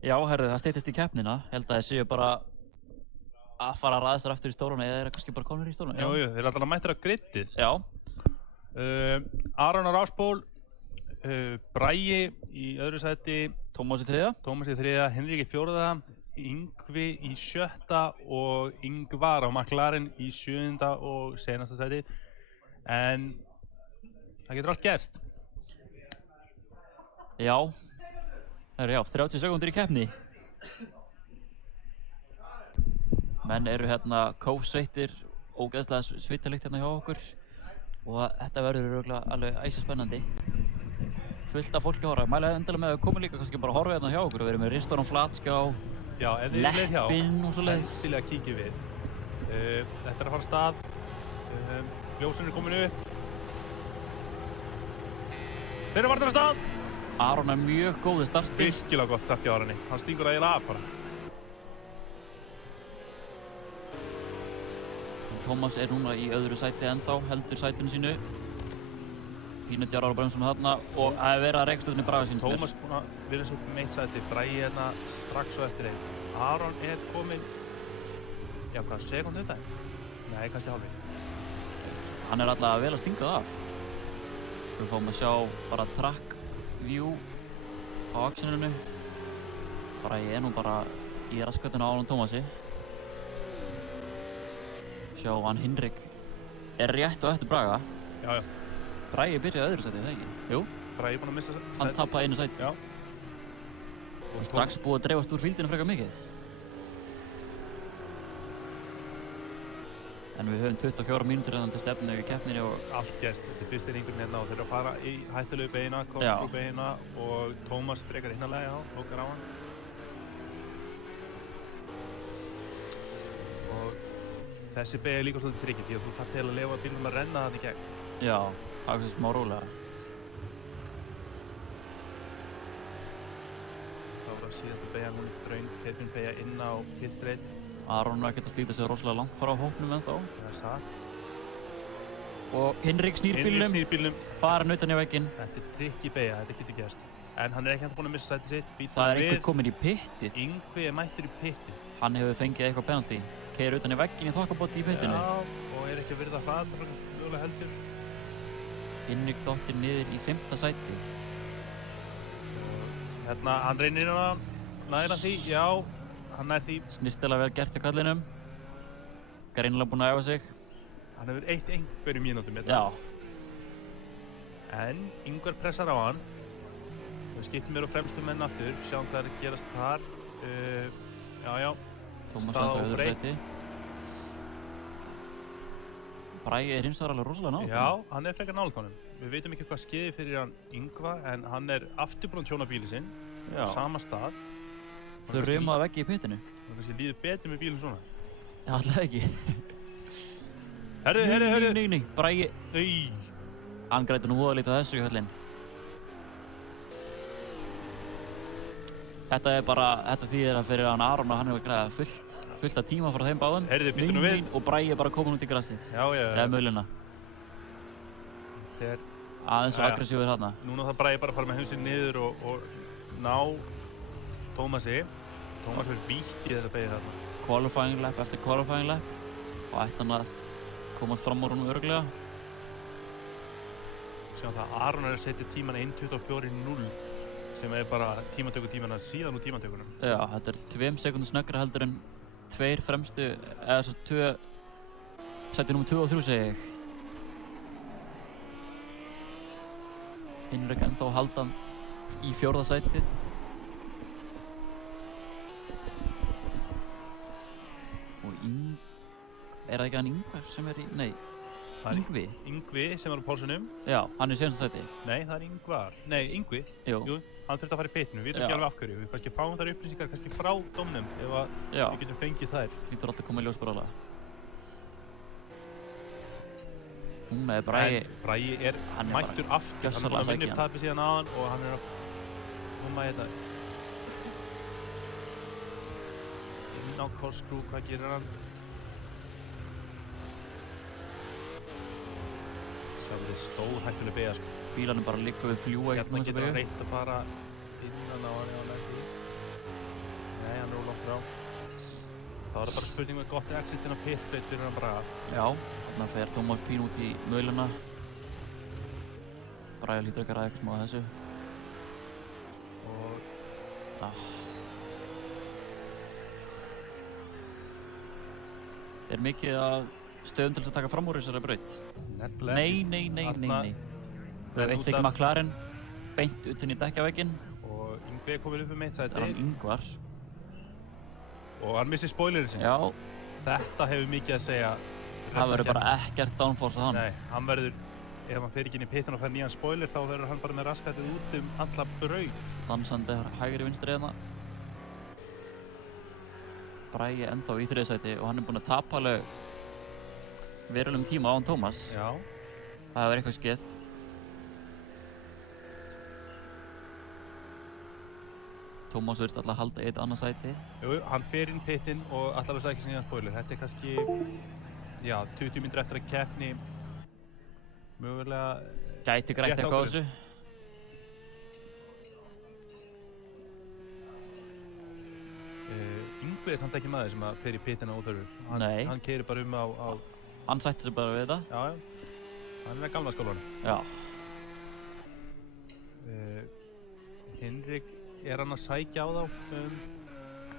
Já, herðu, það styttist í keppnina. Held að þeir séu bara að fara að ræða sér aftur í stóluna eða er kannski bara komnir í stóluna. Jú, þeir eru alltaf mættir að griddið. Já. Aron á rásból, Bragi í öðru sæti, Tómas í þriðja. Tómas í þriðja, Henrik í fjórða, Yngvi í sjötta og Yngvar á McLaren í sjöunda og senasta sæti. En það getur allt gerst. Já. Herru, já, 30 sekúndur í keppni. Menn eru hérna kófsveittir, ógeðslega svitalikt hérna hjá okkur. Og þetta verður örugglega alveg æsispennandi. Fullt af fólki að horfa. Mæla endilega með að koma líka kannski bara að horfa hérna hjá okkur. Við erum með ristorn og flatskjá, leppinn og svoleiðis. Endilega kíkjum við. Þetta er að fara af stað. Ljósin er komin upp. Þeir eru varnir af stað. Aron er mjög góð í starti. Virkilega gott start hjá Aroni. Hann stingur eiginlega af bara. Tómas er núna í öðru sæti ennþá, heldur sætinu sínu. Pínu djarar á bremsunum þarna og það er verið að rekstöðunni Braga síns mér. Tómas búinn að vera svo upp með eitt sæti, Bragi hérna strax á eftir einn. Aron er kominn, já hvað, sekundu þetta? Nei, kannski hálfi. Hann er alltaf vel að stinga það af. Við fáum að sjá bara track view á actioninu. Bragi er nú bara í raskatuna á honum Tómasi. Sjá hann Henrik er rétt á eftir Braga. Já. Bragi byrjaði öðru sæti, það ekki? Jú. Bragi er búinn að missa sæti. Hann tappaði einu sæti. Já. Og strax búið að dreifast úr fíldinu frekar mikið. En við höfum 24 mínútur hérna til stefnu í keppninni og... Allt gerst. Þetta er fyrst einhvern hérna og þeir eru að fara í hættulegu beina, kortbrú beina og Tómas frekar innanlega, já, okkar á hann. Og þessi beig er líka svolítið tryggið því að þú þarf til að lefa bílnum að renna þarna í gegn. Já, það er smá rólega. Það var að síðasta beigja núna þröng, Petrun beigja inn á pitstreit. Aron er ekkert að slíta sig rosalega langt frá hópnum ennþá. Það er satt. Og Henrik snýr bílnum, farin utan í vegginn. Þetta er trikki beigja, þetta getur gerst. En hann er ekki búinn að missa sætið sitt. Það er einhver kominn í pittið. Yngvi er mættur í pittið. Hann hefur fengið eitthvað penalty. Keyrir utan í vegginn í þokkabóti í pittinu. Já, og er ekki að virða það mjögulega heldur. Henrik dottir niður í 5. sæti. Hérna, hann reynir hérna, næra því, já. Hann nær því. Snirtilega vel gert hjá kallinum. Greinilega búinn að æfa sig. Hann hefur eytt einhverjum mínútum hérna. Já. En Yngvar pressar á hann. Við skiptum mér á fremstu menn aftur. Sjáum hvað er að gerast þar. Já. Tómas ennþá í öðru sæti. Bragi er hins vegar alveg rosalega nálægt. Já, hann er frekar nálægt honum. Við veitum ekki hvað skeiði fyrir hann Yngva, en hann er aftur búinn að tjóna bílinn sinn. Á sama stað. Þau raumaði veggi í pittinu. Það kannski líður betur með bílinn svona. Já, alltaf ekki. Herðu. Nei, Bragi. Hann græti nú voða lítið á þessu höllin. Þetta er bara, þetta þýðir að fyrir hann Aron og hann hefur græðið fullt af tíma frá þeim báðum. Herðu, býttu nú við. Og Bragi er bara komin út í grassi. Já. Eða mölluna. Aðeins og aggressífur hérna. Núna þarf Bragi bara að fara með hausinn niður og ná Tómasi. Tómas verður vítt í þetta beigja þarna. Qualifying lap eftir qualifying lap. Og ætti hann að komast fram á honum örugglega. Sjáum það að Aron er að setja tíman 1:24.0 sem er bara tímatökutímana síðan úr tímatökunum. Já, þetta er 2 sekúndum snöggra heldur en 2 fremstu, eða svo 2, sæti nr. 2 og 3 segi ég. Henrik ennþá haldan í 4. sætið. Og er það ekki hann Yngvar sem er í, nei, Yngvi? Yngvi sem er á pálsunum. Já, hann er í 7. sæti. Nei, það er Yngvar. Nei, Yngvi. Jú, hann þurfti að fara í pitinu. Við veitum ekki alveg af hverju. Við kannski fáum þar upplýsingar kannski frá dómnum ef við getum fengið þær. Lítur alltaf að koma í ljós bráðlega. Núna er Bragi... Bragi er mættur aftur. Hann er búinn að vinna upp tapið síðan aðan og hann er að koma í þetta. Inn á korkskrú, hvað gerir hann? Það verður stórhættuleg beygja Bílarnir bara liggur við fljúa hérna getur hann reynt að fara innan á hann eða ekki. Nei, hann er langt frá. Það var bara spurning með gott exit inn á pit straight fyrir hann Braga. Já, þarna fer Tómas pín út í mauluna. Braga lítur ekki að ræða eitthvað smá að þessu. Og... Er mikið að stöðum til þess að taka fram úr þessari braut? Nefnilega Nei. Við veit ekki McLaren beint utan í dekkjavegginn. Og Yngvi er komin upp um eitt sæti. Það er hann Yngvar. Og hann missir spoilerinn sinn. Já. Þetta hefur mikið að segja. Það verður bara ekkert downforce að hann. Nei, hann verður, ef hann fer ekki inn í pittin og fær nýjan spoiler, þá verður hann bara með raskatið út alla braut. Dansandi hægri vinstri hérna. Bragi ennþá í 3. sæti og hann er búinn að tapa alveg verulegum tíma á hann Tómas. Já. Það hefur eitthvað skeð. Tómas verðist alltaf að halda eitt annað sæti. Jú, hann fer inn pittin og allar að sækja sér nýjan spoiler. Þetta er kannski, já, 20 mínútur eftir að keppni mögulega... Gæti grætt eitthvað á þessu. Yngvi er samt ekki maður sem að fer í pittina óþörfu. Nei. Hann keyrir bara á... Hann sætti sig bara við þetta. Já. Hann er að gamla skólanum. Já. Henrik, er hann að sækja á þá?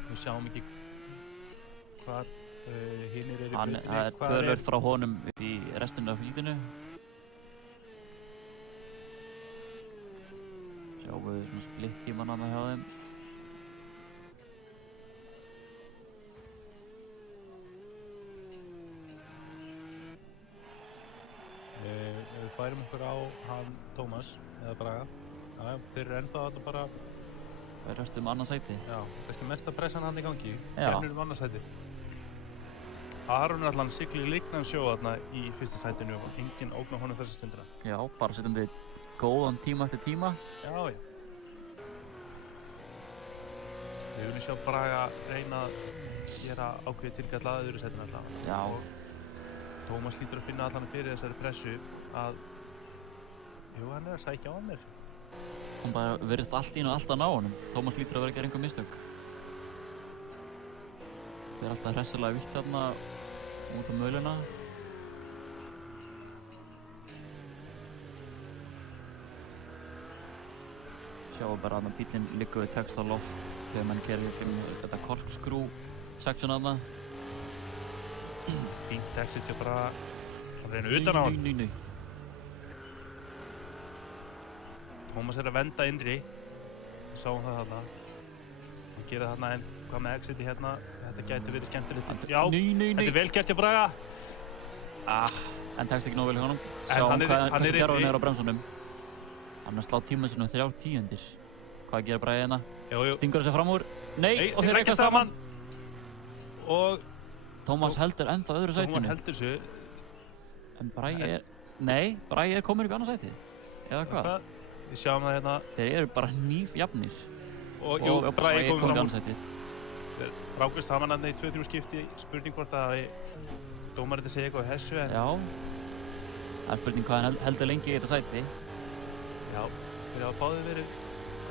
Við sjáum ekki hvað hinir eru í brautinni. Það er tölvöld frá honum upp í restina af fylginu. Sjáum við svona splitt tíman annað hjá þeim. Við færum okkur á hann Tómas, eða Braga. Já, þeir eru ennþá þarna bara... Það er restum annað sæti. Já, kannski mesta pressan hann í gangi. Já. Kennur annað sæti. Aron er allan sigli líknan sjó þarna í 1. sætinu og enginn ógnar honum þessa stundina. Já, bara setjandi góðan tíma eftir tíma. Já. Við viljum sjá Braga reyna að gera ákveðið tilkall að öðru sætinu allavega. Já. Og Tómas lítur að finna allan fyrir þessari pressu að... Jú, hann er að sækja á mér. Hann bara virðist allt í einu alltaf ná honum. Tómas lítur að vera að gera einhver mistök. Það er alltaf hressilega vítt þarna út á mauluna. Sjáum bara að bílinn liggur við text á loft þegar mann kerir þetta corkscrew section þarna. Fínt exit og bara að reyna utan á hann. Nei. Tómas er að venda innri. Við sáum það þarna. Hann gerir þarna en hvað með exiti hérna. Þetta gæti verið skemmtilegt. Já, þetta er vel gert hjá Braga. En tekst ekki nóg vel hjá honum. Sjáum hversu gerðan er á bremsunum. Hann er að slá tíma sinum 3/10. Hvað gerir Bragi hérna? Stingur þessi fram úr. Nei, og þeir rekast saman. Og Tómas heldur ennþá öðru sætinu. Tómas heldur þessu. En Bragi er... Nei, Bragi er komin upp í annað sæti. Eða hvað? Við sjáum það hérna. Þeir eru bara hnífjafnir. Og Bragi er komin í annað sæti. Þeir rákust saman að í 2-3 skipti. Spurning hvort að dómarinn segja eitthvað á þessu. Já. Það er spurning hvað hann heldur lengi í þetta sæti. Já, þeir hafa báðir verið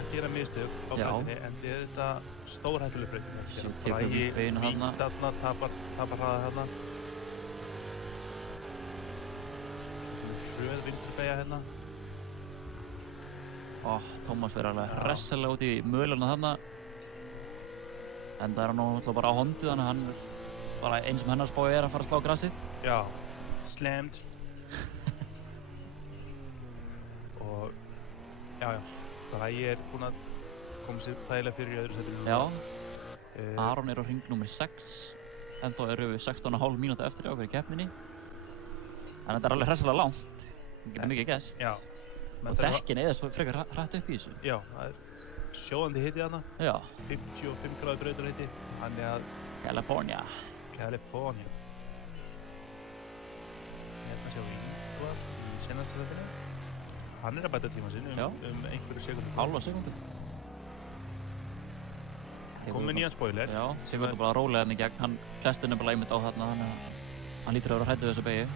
að gera mistök á brautinni, en þetta stórhættuleg brautinni. Bragi víkt þarna, tapar hraða þarna. Hröð vinstri beygja hérna. Tómas fyrir alveg hressilega út í möluna þarna. En það er hann náttúrulega bara á hondu, þannig að hann er bara eins sem hennar spái er að fara að slá grassið. Já, slammed. Og já, Bragi er búinn að koma sér þægilega fyrir í öðru sætinu. Já. Aron er á hring nr. 6. Ennþá eru við 16,5 mínúta eftir á okkur í keppninni. En þetta er alveg hressilega langt. Það getur mikið gest. Já. Og dekkin eðast frekar hrætt upp í þessu. Já, það er sjóðandi hiti þarna. Já. 55 gráður brautarhiti. Þannig að... California. Hérna sjáum við Yngvar í seinasta sætinu. Hann er að bæta tíma sinn einhverju sekundur. Hálfa sekundu. Komið nýjan spoiler. Já, tekur bara rólega hérna í gegn. Hann klestir nefnilega einmitt á þarna, þannig að hann lítur að vera hræddur við þessa beygju.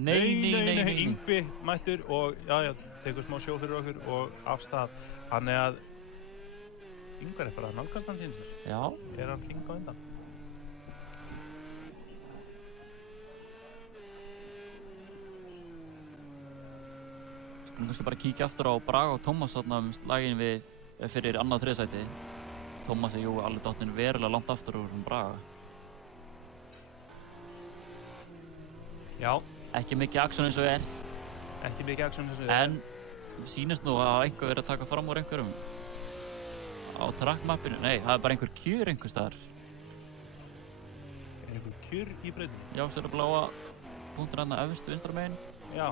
Nei. Yngvi mættur og tekur smá sjó fyrir okkur og af stað. Þannig að Ingvar er bara að nálgast hann síns mér. Já. Er hann hring á undan? Skulum kannski bara kíkja aftur á Braga og Tómas þarna slaginn við fyrir annað þriðasæti. Tómas er jú alveg dottinn verulega langt aftur úr Braga. Já. Ekki mikið aksjón eins og er. Ekki mikið aksjón eins og er. En sýnist nú að einhver er að taka fram úr einhverjum á trackmappinu. Nei, það er bara einhver kjur einhvers staðar. Er einhver kjur í brautinni? Já, sér að bláa punktur hérna efst vinstra megin. Já,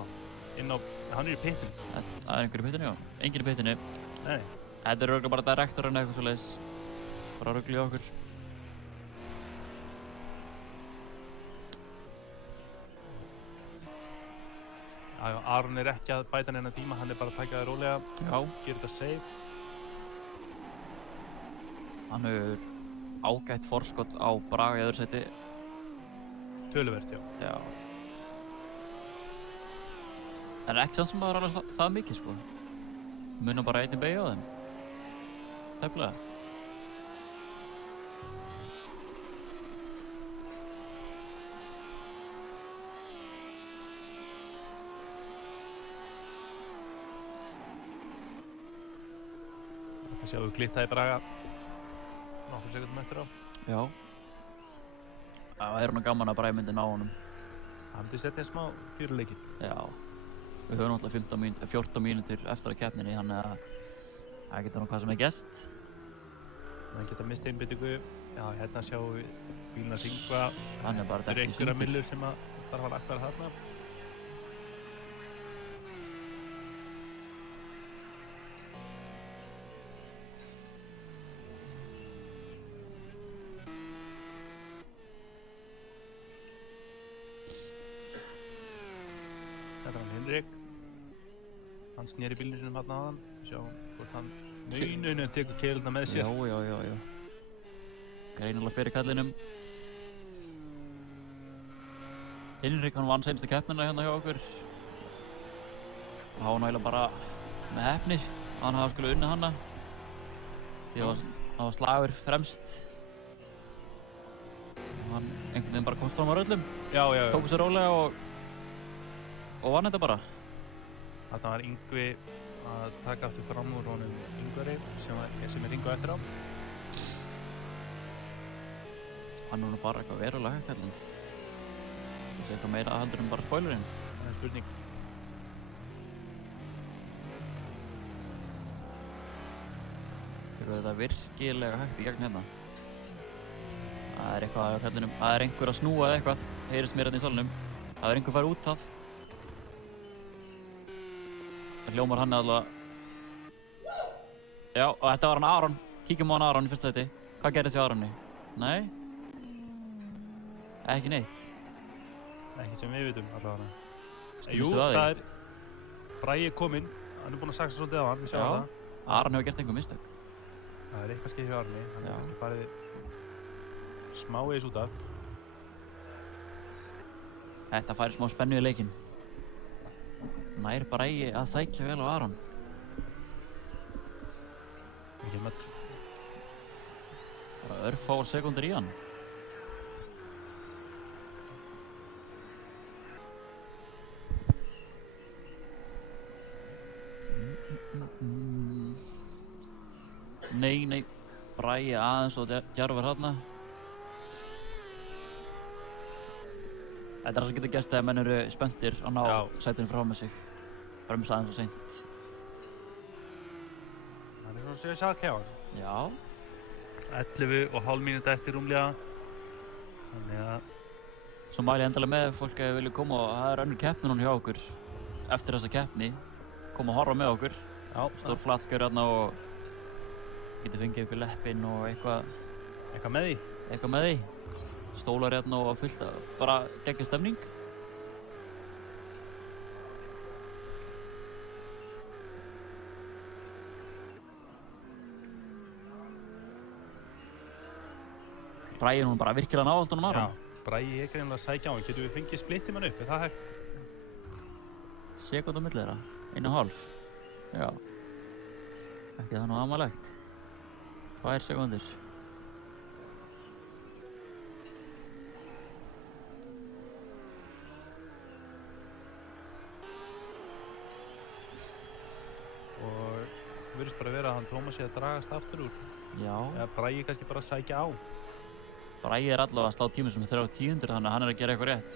inn á, hann er í pitinu. Það er einhver í pitinu, já. Engin í pitinu. Nei. Þetta er örugglega bara direktorinn eða eitthvað svoleiðis. Bara að rugla í okkur. Já, Aron er ekki að bæta neina tíma, hann er bara að taka það rólega. Já. Gera þetta safe. Hann hefur ágætt forskot á Braga í öðru sæti. Töluvert, já. Já. En ekki samt sem það er alveg það mikið, sko. Munum bara einnig beigja á þeim. Tæplega. Það sjáum við glittaði Braga nokkur sekundum eftir á. Já. Það er nú gaman að Bragi myndi ná honum. Það myndi setja smá fjöruleiki. Já. Við höfum náttúrulega 14 mínútur eftir að keppninni, þannig að það getur nú hvað sem er gest. Það geta mist einbyttingu. Já, hérna sjáum við bíluna Ingva. Hann er bara Það dett í einhverja sundur. millur sem að þarf að lagt vera þarna. Þetta er hann Henrik. Hann sneri bílunum sinum hérna áðan. Sjáum hvort hann hann tekur keiluna með sér. Já. Greinilega fyrir kallinum. Hinrik hann vann seinstu keppnina hérna hjá okkur. Það var náttúrulega bara með heppni. Hann hafa skulle unnið hana. Því það var slagur fremst. Og hann einhvern veginn bara komst fram á röllum. Já. Tók sér rólega og vann þetta bara. Þarna var Ingvi að taka aftur fram úr honum Ingvari sem er Ingvar eftir á. Hann er nú bara eitthvað verulega hægt hérna. Það sé eitthvað meira heldur en bara spoilerinn. Það er spurning. Tekur þetta virkilega hægt í gegn hérna. Það er eitthvað á kallinum. Það er einhver að snúa eða eitthvað. Heyrist mér hérna í salnum. Það er einhver farið út af. Það hljómar hann allavega. Já, og þetta var hann Aron. Kíkjum á hann Aron í fyrsta sæti. Hvað gerðist hjá Aroni? Nei? Ekki neitt. Ekki sem við vitum allavega. Jú, það er Bragi kominn. Hann er búinn að saksa svolítið á hann, við sjáum það. Aron hefur gert einhver mistök. Það er eitthvað skeið hjá Aroni. Hann er kannski farið smávegis út af. Þetta færi smá spennu í leikinn. Nær Bragi að sækja vel á Aron. Ekki mött. Bara örfáar sekúndur í hann. Nei, Bragi aðeins og djarfur þarna. Þetta er það sem getur gerst þegar menn eru spenntir að ná sætinu frá með sig. Bremsa aðeins og seint. Það er svona að segja sjálf hjá hann. Já. 11,5 mínúta eftir rúmlega. Þannig að... Svo mæli ég endalega með fólk að vilja koma og það er önnur keppni núna hjá okkur. Eftir þessa keppni, koma að horfa með okkur. Já. Stór flatskjör hérna og getur fengið ykkur leppinn og eitthvað með því. Eitthvað með því. Stólar hérna og fullt af bara geggjum stemning. Bragi er nú bara virkilega náhaldunum Aron. Já, Bragi er greinilega að sækja á hann. Getum við fengið splitið mann upp? Er það hægt? Sekúndu milli þeirra. 1,5. Já. Ekki það nú amalegt. 2 sekúndur. Og virðist bara vera að hann Tómas sé að dragast aftur úr. Já. Eða Bragi kannski bara að sækja á. Bragi allavega að slá tíma sem 3:10, þannig að hann að gera eitthvað rétt.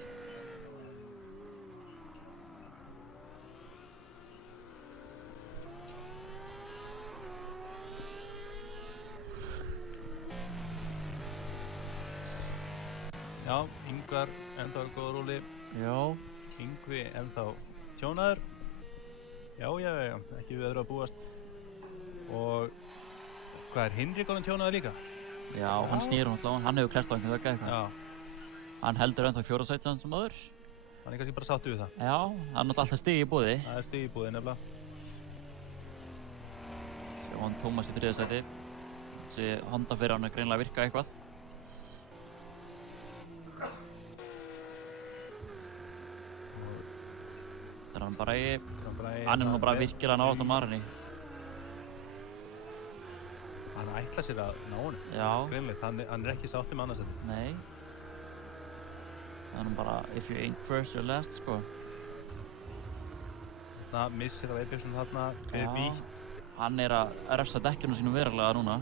Já, Ingvar ennþá á góða róli. Já. Ingvi ennþá tjónaður. Já, ekki við öðru að búast. Og hvað er Hinrik orðinn tjónaður líka? Já, hann snýr hún alltaf, hann hefur klest á einhvern veginn eitthvað. Já. Hann heldur ennþá 4. sæti sem áður. Hann er kannski bara sáttur við það. Já, hann er alltaf stig í boði. Það er stig í boði nefnilega. Sjá hann Tómas í 3. sæti. Þessi Honda fyrir hann er greinilega að virka eitthvað. Það er hann Bragi. Hann er nú bara virkilega nátt á Marinni. Hann ætlar sér að ná honum. Já. Greinilegt, hann er ekki sáttur með annarsæti. Nei. Það er nú bara if you ain't first you're last, sko. Þarna missir af Eibjörnsson þarna fyrir vítt. Hann er að refsa dekkjunum sínum verulega núna.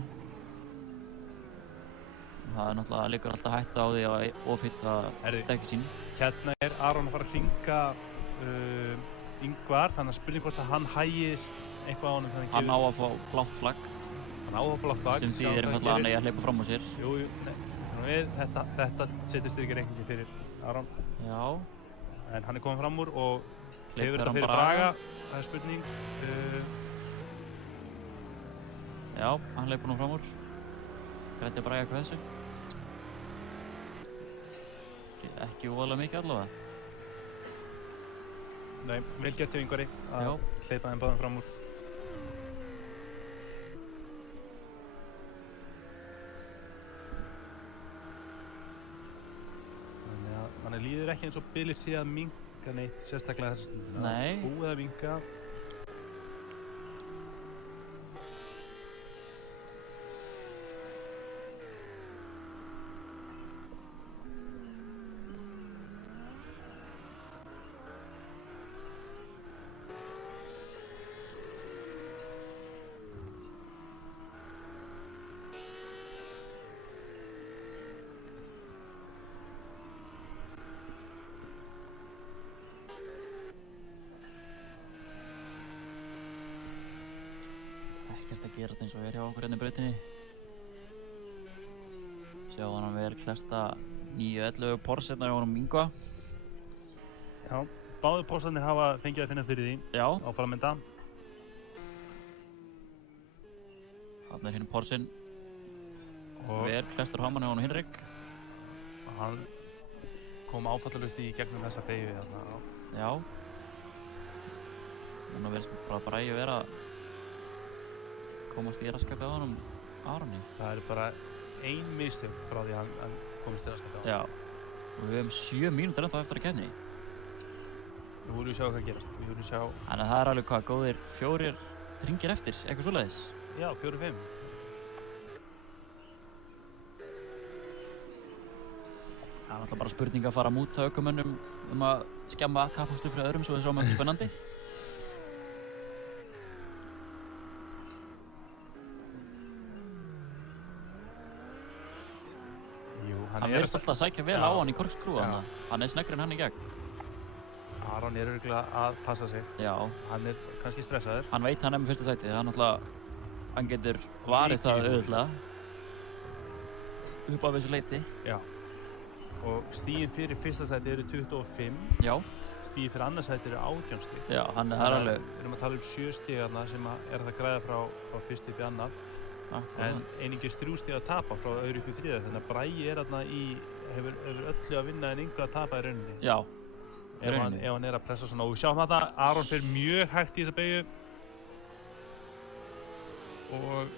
Það er náttúrulega líkur alltaf hætta á því að ofhitta dekki sín. Hérna er Aron að fara að hringa Ingvar, þannig að spurning hvort að hann hægist eitthvað á honum. Hann á að fá blátt flagg. Hann á að fá blátt flagg. Sem þýðir einfaldlega hann eigi að hleypa fram á sér. Jú, þetta setjast ekki reikningi fyrir Aron. Já. En hann er kominn fram úr og hefur Hleypur þetta hann fyrir bara Braga. Það er spurning. Já, hann hleypur nú fram úr. Græddi Braga eitthvað þessu. Ekki óalega mikið allavega. Nei, vel gert hjá Ingvari að hleypa þeim báðum fram úr. Þannig að manni líður ekki eins og bilið sé að minnka neitt sérstaklega þessa stundina. Nei. Búið að minnka. Ekkert að gera þetta eins og hjá okkur hérna í brautinni. Sjá hann vel klesta 911 Porsche hérna hjá honum Ingva. Já, báðir Porsarnir hafa fengið að finna fyrir því. Já. Á framenda. Þarna er hinn Porschen. Vel klestur hamann hjá honum Hinrik. Og hann kom áfallalaust í gegnum þessa beygju þarna. Já. Þannig verðist bara Bragi vera að komast í raskapið á honum Aroni. Það eru bara ein mistök frá því að hann komist í raskapið á honum. Já. Og við höfum 7 mínútur ennþá eftir að kenni. Við vorum að sjá hvað gerast. Við vorum að sjá... Þannig að það er alveg hvað góðir 4 hringir eftir, eitthvað svoleiðis. Já, 4-5. Það er alltaf bara spurning að fara að múta ökumönnum að skemma kappakstur fyrir öðrum svo þess að það er spennandi. Hann verðist alltaf að sækja vel á hann í korkskrúa. Hann er sneggri en hann í gegn. Aron er örugglega að passa sig. Já. Hann er kannski stressaður. Hann veit hann er með fyrsta sætið. Hann getur varið það auðvitað upp af þessu leyti. Já. Og stigin fyrir fyrsta sætið eru 25. Já. Stigin fyrir annað sætið eru 18 stig. Já, það er alveg... Við erum að tala 7 stig þarna sem er það græða frá fyrst upp í annað. En einungis 3 stig að tapa frá öðru upp í þriðja, þannig að Bragi er þarna hefur öllu að vinna en engu að tapa í rauninni. Já, ef hann er að pressa svona. Og við sjáum þetta, Aron fer mjög hægt í þessa beygju. Og...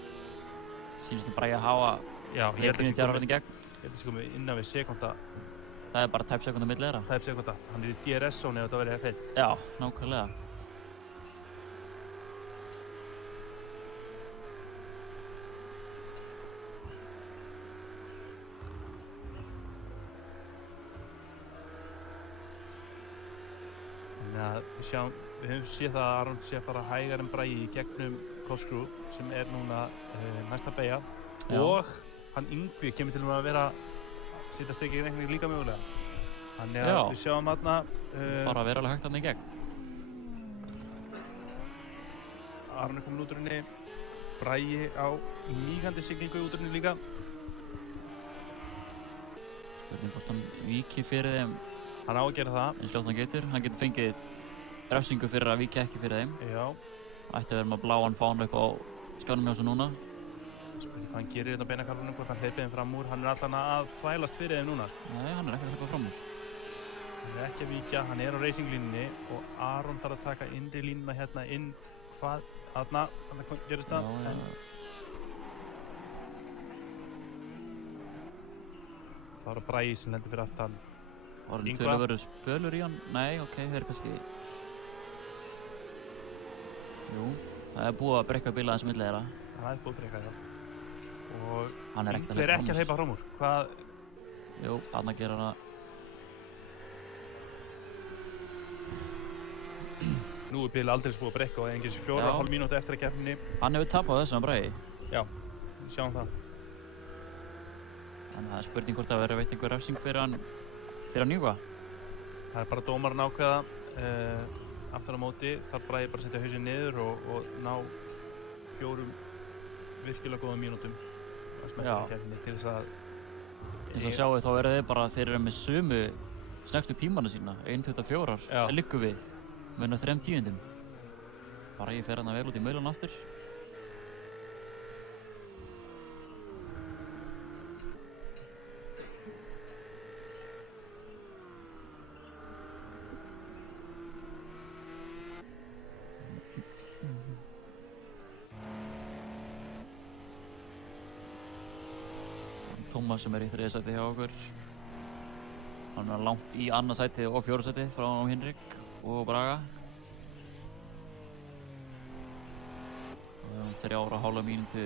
Sýnist þið Bragi að hafa leikinni þjárarinn í gegn. Ég held að það sé komið innan við sekúnda. Það er bara tæp sekúnda milli þeirra. Tæp sekúnda. Hann er í DRS-zóni ef þetta verið F1. Já, nákvæmlega. við höfum séð það að Aron sé að fara hægar en Bragi í gegnum Cosgrove sem núna næsta beygja og hann Yngvi kemur til að vera setja stekið í reikning líka mögulega. Þannig að við sjáum þarna fara að vera alveg hægt þarna í gegn. Aron komin út úr henni, Bragi á mýgandi siglingu út úr henni líka. Spurning hvort hann víki fyrir þeim. Hann á að gera það. Eins fljótt hann getur. Hann getur fengið refsingu fyrir að víkja ekki fyrir þeim. Já. Ætti að vera með bláan fána upp á skjánum hjá þessu núna. Spurning hvað hann gerir þetta beinakarfunum, hvort hann hleypið þeim fram úr. Hann allan að þvælast fyrir þeim núna. Nei, hann ekki að hleypa fram úr. Hann ekki að víkja, hann á racing-línunni og Aron þarf að taka innri línuna hérna inn. Hvað? Þarna gerist það. Það var Bragi sem lendir fyrir aftan. Var hann töluverður spölur í hann? Nei, ok, þeir eru kannski... Jú, það er búið að brekka bíla aðeins milli þeirra. Það er búið að brekka, já. Og hann er ekki að hleypa fram úr. Hvað? Jú, hann gerir hann að... Nú er bíl aldrei búið að brekka og það er engins 4,5 mínúti eftir að keppninni. Hann hefur tapað þessu að Bragi. Já, við sjáum það. Þannig að það er spurning hvort að vera veit einhver refsing fyrir hann Yngva. Það er bara dómarinn ákveða. Aftur á móti þarf Bragi bara að setja hausinn niður og ná 4 virkilega góðum mínútum að smetta í keppninni til þess að... Eins og sjáu þá eru þeir eru með sömu snöggtu tímana sína, 1.24 liggur við, með 3 tíundum. Bragi fer hann vel út í maulan aftur. Tómas sem í 3. sæti hjá okkur. Hann langt í 2. sæti og 4. sæti frá Hinrik og Braga. Og 3,5 mínútu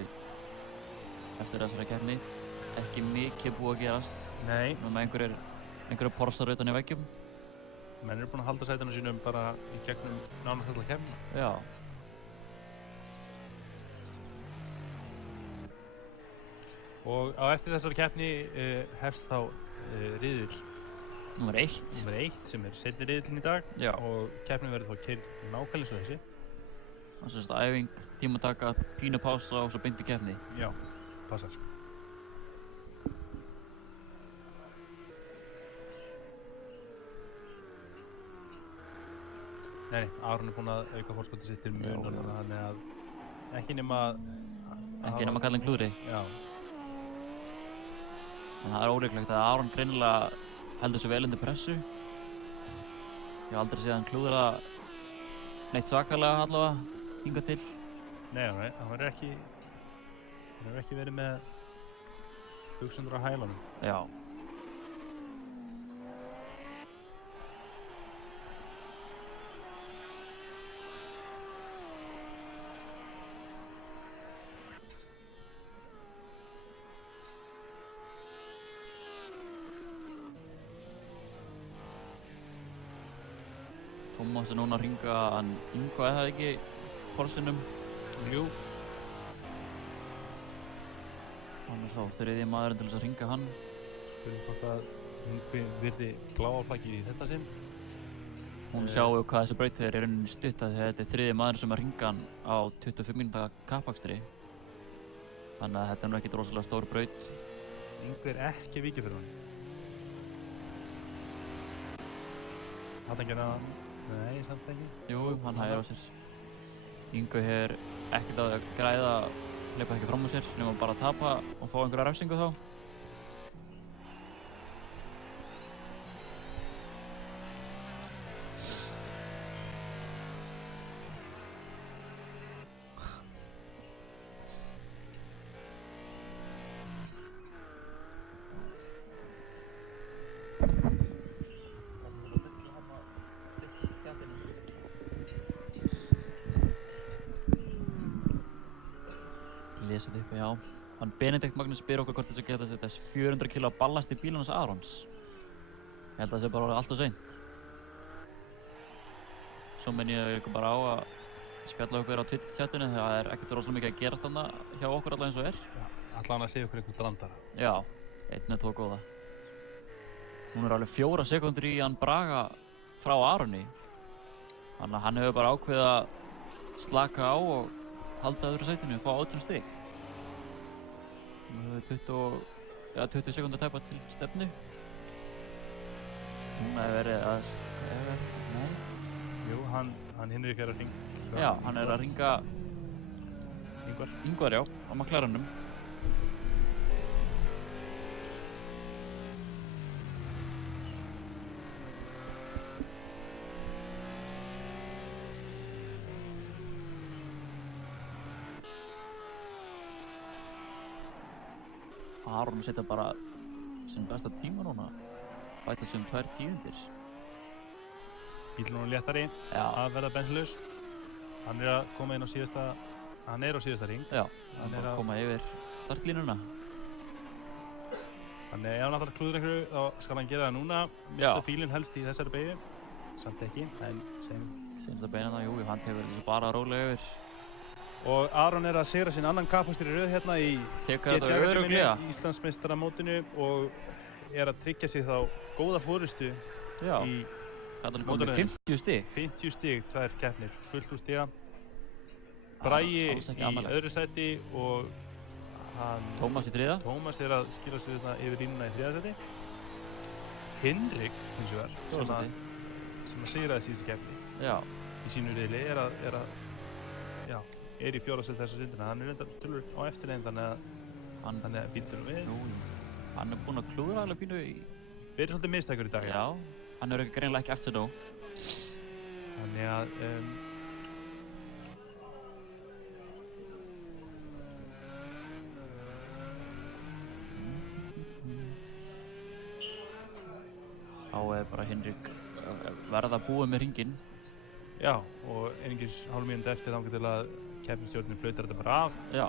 eftir þessari keppni. Ekki mikið búið að gerast. Nei. Með einhverju porsar utan í veggjum. Menn eru búin að halda sætinu sínum bara í gegnum nánast alla keppnina. Já. Og á eftir þessari keppni hefst þá riðill Númer 1 sem seinni riðillinn í dag. Já. Og keppnin verður þá keyrð nákvæmlega svo þessi. Það sést æfing, tímataka, pínu pása og svo beint í keppni. Já, passar. Nei, Aron er búinn að auka forskotið sitt til munar þannig að ekki nema kallinn klúðri. Já. En það er ólíklegt að Aron greinilega heldur sig vel undir pressu. Ég hef aldrei séð hann klúðra neitt svakalega allavega hingað til. Nei, hann verður ekki verið með hugsundur á hælanum. Já. Tómas er núna að hringa hann Yngva eða ekki Porsinum. Jú. Hann er þá 3. maðurinn til þess að hringa hann. Spurning hvort að Yngvi virði bláa flaggið í þetta sinn. Hún sjáu hvað þessi braut er í rauninni stutt að þetta er 3. maðurinn sem að hringa hann á 25 mínúta kappakstri. Þannig að þetta er nú ekkert rosalega stór braut. Yngvi er ekki að víkja fyrir hann. Hann ekki að... Nei, samt ekki. Jú, hann hægir á sér. Yngvi hefur ekkert að græða, hleypa ekki fram á sér, nema bara að tapa og fá einhverja refsingu þá. Lesa þetta upp, já. Hann Benedikt Magnús spyr okkur hvort þess að geta þetta 400 kg ballast í bílun hans Arons. Ég held að það sé bara allt og seint. svo menn ég bara á að spjalla okkur á Twitter-chatinu þegar það ekkert rosalega mikið að gerast þarna hjá okkur allavega eins og Allan að segja okkur einhvern brandara. Já, 1 eða 2 góða. Hún alveg 4 sekúndur í hann Braga frá Aroni. Þannig að hann hefur bara ákveðið að slaka á og halda öðru sætinu, fá 18 stig. Hún hefur 20 sekúndur tæpa til stefnu. Hún hefur verið að... Nei. Jú, hann Hinrik að ringa. Já, hann að ringa... Ingvar, já, á McLarenum. Aron setja bara sinn besta tíma núna, bæta sig 2 tíundir. Bílinn hún léttari, að verða bensinlaus. Hann er að koma inn á síðasta, hann er á síðasta ring. Já, hann er að koma yfir startlínuna. Þannig ef hann ætlar að klúðra einhverju, þá skal hann gera það núna. Missa bílinn helst í þessari beygju, samt ekki, en Segjumst að beina það, jú, hann tekur þessu bara rólega yfir. Og Aron er að sigra sinn annan kappakstri í röð hérna í Íslandsmeistaramótinu og er að tryggja sig þá góða forystu í mótinu 50 stig. 50 stig, 2 keppnir, fullt úr stiga. Bragi í öðru sæti og Tómas í 3. Tómas er að skila sig þetta yfir línuna í 3. sæti. Hinrik, hins vegar, sem að sigraði síðustu keppni í sínu riðli er í 4. sæti þessa stundina. Hann er reyndar tölur á eftirleginn þannig að bíldur við. Hann er búinn að klúðra alveg pínu í... Verið svolítið mistækur í dag. Já, hann er greinilega ekki eftir nóg. Þannig að... Þá er bara Hinrik verða búið með ringinn. Já, og einungis hálf mínútu eftir þangað til að keppnisstjórnin flautar þetta bara af. Já.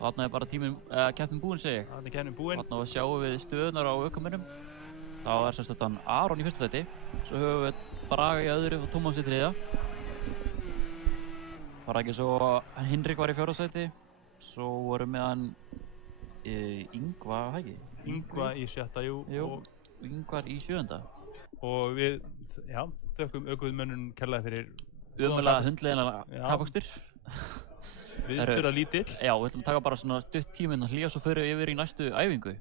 Þarna er bara keppnin búinn, segi ég. Þarna er keppnin búinn. Þarna sjáum við stöðunar á ökumönnum. Þá er sem sagt Aron í 1. sæti. Svo höfum við Braga í öðru og Tómas í 3. Var ekki svo Hinrik var í 4. sæti. Svo vorum við hann Ingvar, hægir? Ingvar í 7. jú. Og Ingvar í 7. Og við, þökkum ökumönnum kærlega fyrir ömurlega hundleiðinlega kappakstur. Við fyrir að lítill. Já, við ætlum að taka bara svona stutt tíminn að hlýja svo fyrir yfir í næstu æfingu.